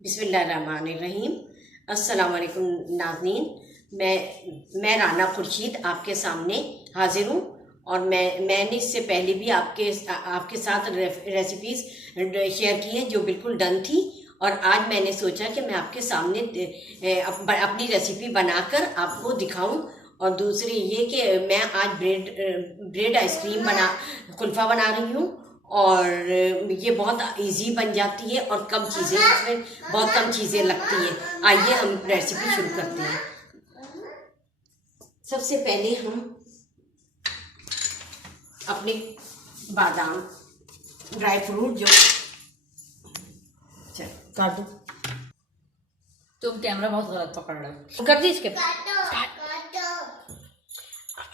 बिस्मिल्लाहिर्रहमानिर्रहीम। अस्सलाम वालेकुम नाज़रीन। मैं राना खुर्शीद आपके सामने हाजिर हूँ और मैंने इससे पहले भी आपके साथ रेसिपीज़ शेयर की हैं जो बिल्कुल डन थी। और आज मैंने सोचा कि मैं आपके सामने अपनी रेसिपी बनाकर आपको दिखाऊं। और दूसरी ये कि मैं आज ब्रेड आइसक्रीम कुल्फ़ा बना रही हूँ और ये बहुत इजी बन जाती है और कम चीज़ें इसमें बहुत कम चीज़ें लगती हैं। आइए हम रेसिपी शुरू करते हैं। सबसे पहले हम अपने बादाम ड्राई फ्रूट जो काट दो। तुम कैमरा बहुत गलत पकड़ रहे हो। कर दी इसके।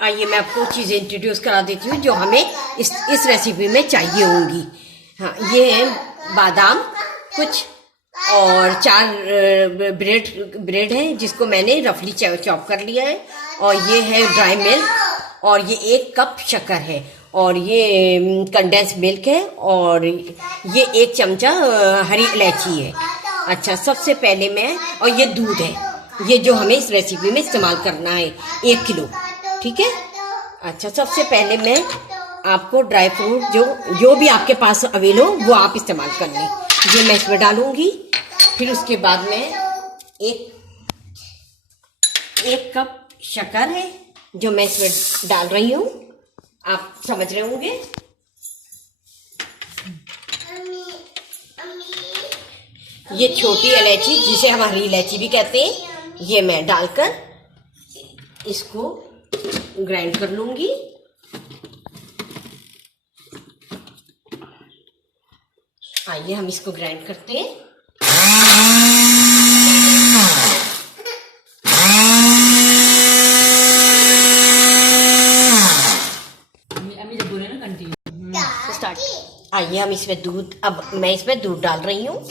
आइए मैं आपको चीज़ें इंट्रोड्यूस करा देती हूँ जो हमें इस रेसिपी में चाहिए होंगी। हाँ, ये है बादाम कुछ और 4 ब्रेड है जिसको मैंने रफली चॉप कर लिया है। और ये है ड्राई मिल्क और ये 1 कप शक्कर है और ये कंडेंस मिल्क है और ये 1 चमचा हरी इलायची है। अच्छा, सबसे पहले और ये दूध है, ये जो हमें इस रेसिपी में इस्तेमाल करना है 1 किलो। ठीक है। अच्छा, सबसे पहले मैं आपको ड्राई फ्रूट जो भी आपके पास अवेल हो वो आप इस्तेमाल कर लें। ये मैं इसमें डालूंगी। फिर उसके बाद में एक कप शक्कर है जो मैं इसमें डाल रही हूँ। आप समझ रहे होंगे। ये छोटी इलायची जिसे हम हरी इलायची भी कहते हैं, ये मैं डालकर इसको ग्राइंड कर लूंगी। आइए हम इसको ग्राइंड करते हैं। जब बोले ना कंटिन्यू स्टार्ट। आइए हम इसमें दूध, अब मैं इसमें दूध डाल रही हूँ।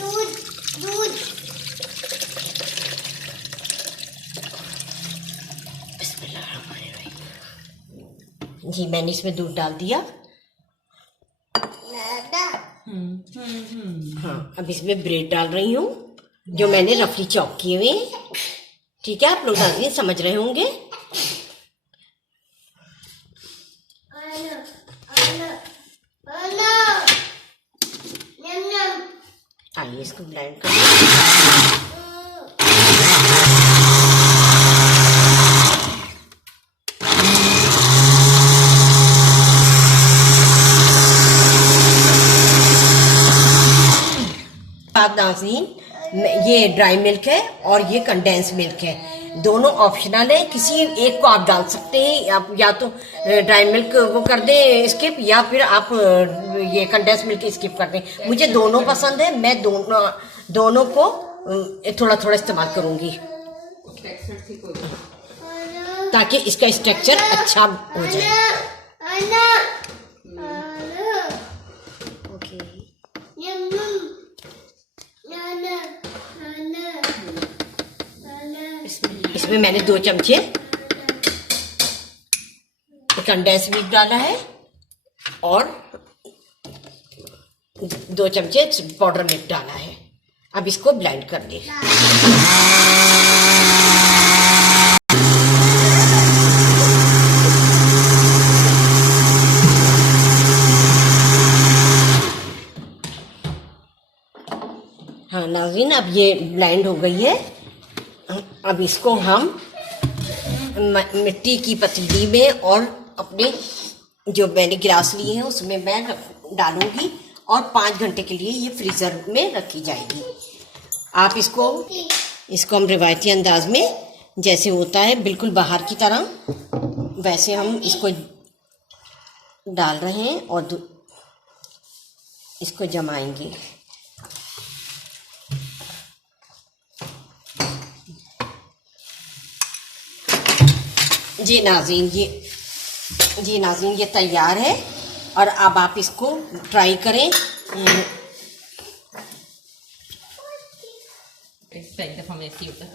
जी, मैंने इसमें दूध डाल दिया। हाँ, अब इसमें ब्रेड डाल रही हूँ जो मैंने रफली चॉप किए हुए हैं। ठीक है, आप लोग नाज़रीन समझ रहे होंगे। आइए इसको ब्लेंड कर नाज़रीन। ये ड्राई मिल्क है और ये कंडेंस मिल्क है। दोनों ऑप्शनल है, किसी एक को आप डाल सकते हैं। आप या तो ड्राई मिल्क वो कर दें स्किप, या फिर आप ये कंडेंस मिल्क स्किप कर दें। मुझे दोनों पसंद है, मैं दोनों को थोड़ा थोड़ा इस्तेमाल करूंगी ताकि इसका स्ट्रक्चर अच्छा हो जाए। इसमें मैंने 2 चमचे कंडेंस मिल्क डाला है और 2 चमचे पाउडर मिल्क डाला है। अब इसको ब्लेंड कर ले। हाँ नाज़रीन, अब ये ब्लेंड हो गई है। अब इसको हम मिट्टी की पतीली में और अपने जो मैंने गिलास लिए हैं उसमें मैं डालूंगी और 5 घंटे के लिए ये फ्रीज़र में रखी जाएगी। आप इसको हम रिवायती अंदाज में जैसे होता है बिल्कुल बाहर की तरह वैसे हम इसको डाल रहे हैं और इसको जमाएंगे। जी नाज़रीन, ये तैयार है और अब आप इसको ट्राई करें। एक दफा में ऐसी होता है।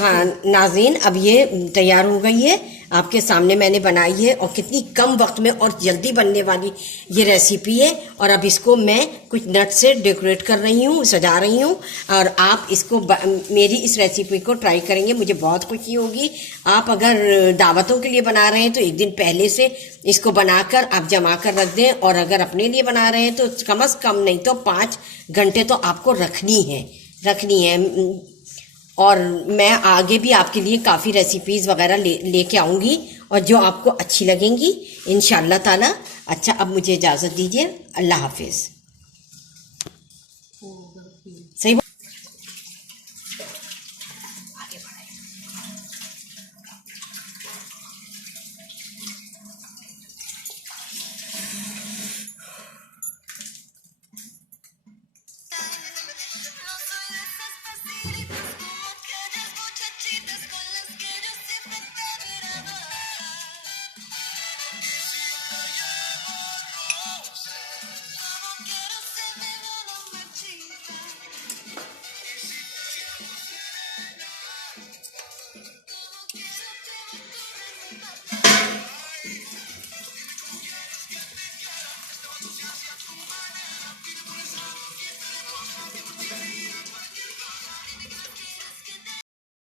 हाँ नाज़रीन, अब ये तैयार हो गई है। आपके सामने मैंने बनाई है और कितनी कम वक्त में और जल्दी बनने वाली ये रेसिपी है। और अब इसको मैं कुछ नट से डेकोरेट कर रही हूँ, सजा रही हूँ। और आप इसको मेरी इस रेसिपी को ट्राई करेंगे, मुझे बहुत खुशी होगी। आप अगर दावतों के लिए बना रहे हैं तो एक दिन पहले से इसको बनाकर आप जमा कर रख दें, और अगर अपने लिए बना रहे हैं तो कम से कम नहीं तो 5 घंटे तो आपको रखनी है। और मैं आगे भी आपके लिए काफ़ी रेसिपीज़ वगैरह लेके आऊँगी, और जो आपको अच्छी लगेंगी इंशाल्लाह ताला। अच्छा, अब मुझे इजाज़त दीजिए, अल्लाह हाफिज़। सही बात।